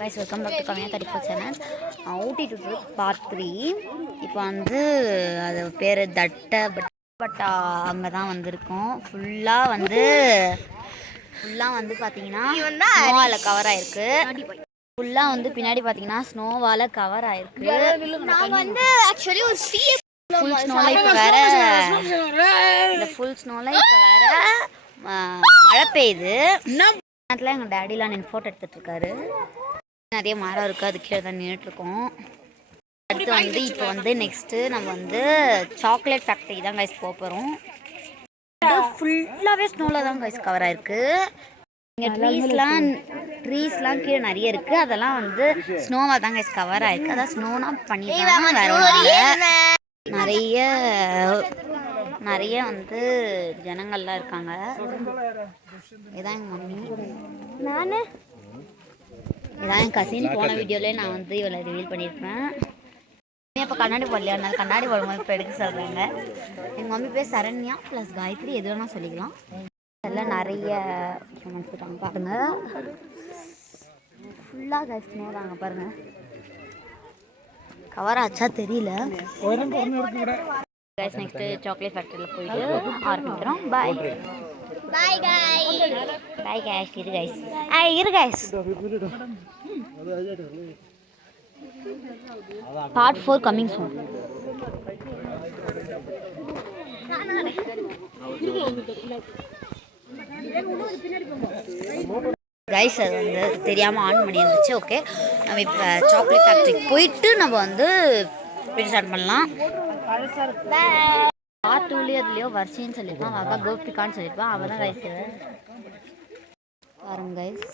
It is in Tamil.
கைஸ் வெல்கம் பேக் டு கவியா 34 சேனல். Ooty to part 3. இப்போ வந்து அது பேர் தட்டப்பட்டா அங்கே தான் வந்திருக்கோம். ஃபுல்லாக வந்து பார்த்தீங்கன்னா ஸ்னோவால் கவர் ஆகிருக்கு. ஃபுல்லாக வந்து பின்னாடி பார்த்தீங்கன்னா ஸ்னோவால் கவர் ஆகிருக்கு. நான் வந்து ஆக்சுவலி ஒரு ஃபுல் ஸ்னோவில் இப்போ வேற இந்த ஃபுல் ஸ்னோவில் இப்போ வேற மழை பெய்யுது. நேரத்தில் எங்கள் டேடிலாம் நின்று ஃபோட்டோ எடுத்துகிட்ருக்காரு. நிறைய மரம் இருக்குது, அது கீழே தான் நின்றுட்டுருக்கோம். அடுத்து வந்து இப்போ வந்து நெக்ஸ்ட்டு நம்ம வந்து சாக்லேட் ஃபேக்ட்ரி தான் கைஸ் போக போகிறோம். ஃபுல்லாகவே ஸ்னோவில் தான் கைஸ் கவர் ஆகிருக்கு. இங்கே ட்ரீஸ்லாம் கீழே நிறைய இருக்குது. அதெல்லாம் வந்து ஸ்னோவாக தான் கைஸ் கவர் ஆகிருக்கு. அதான் ஸ்னோனா பண்ணிக்கலாம், வேறு ஒன்றும் இல்லை. நிறைய வந்து ஜனங்கள்லாம் இருக்காங்க. இதான் எங்கள் மம்மி, இதான் என் கசின். போன வீடியோலேயே நான் வந்து இவளை ரிவீல் பண்ணியிருப்பேன். இப்போ கண்ணாடி போடலையா, அதனால கண்ணாடி போடும்போது இப்போ எடுக்க சொல்கிறாங்க. எங்கள் மம்மி பேர் சரண்யா ப்ளஸ் காயத்ரி, எது வேணால் சொல்லிக்கலாம். அதெல்லாம் நிறைய இருக்காங்க பாருங்கள். ஃபுல்லாக கைஸ் ஸ்னோ தாங்க பாருங்கள். கவர் ஆச்சா தெரியல கைஸ். நெக்ஸ்ட்டு சாக்லேட் ஃபேக்ட்ரியில் போயிட்டு ஆரம்பிக்கிறோம். பாய் பாய் கைஸ். இரு guys. Part 4 coming soon. Guys அது வந்து தெரியாமல் ஆன் பண்ணி இருந்துச்சு. ஓகே, நம்ம இப்போ சாக்லேட் ஃபேக்ட்ரிக்கு போயிட்டு நம்ம வந்து வீடியோ ஸ்டார்ட் பண்ணலாம். பார்ட் 2லேயோ அதுலேயோ வர்ஷின்னு சொல்லியிருப்பான், அவள் கோபிகான்னு சொல்லியிருப்பான். அவள் தான் கைஸ் பாருங்க கைஸ்.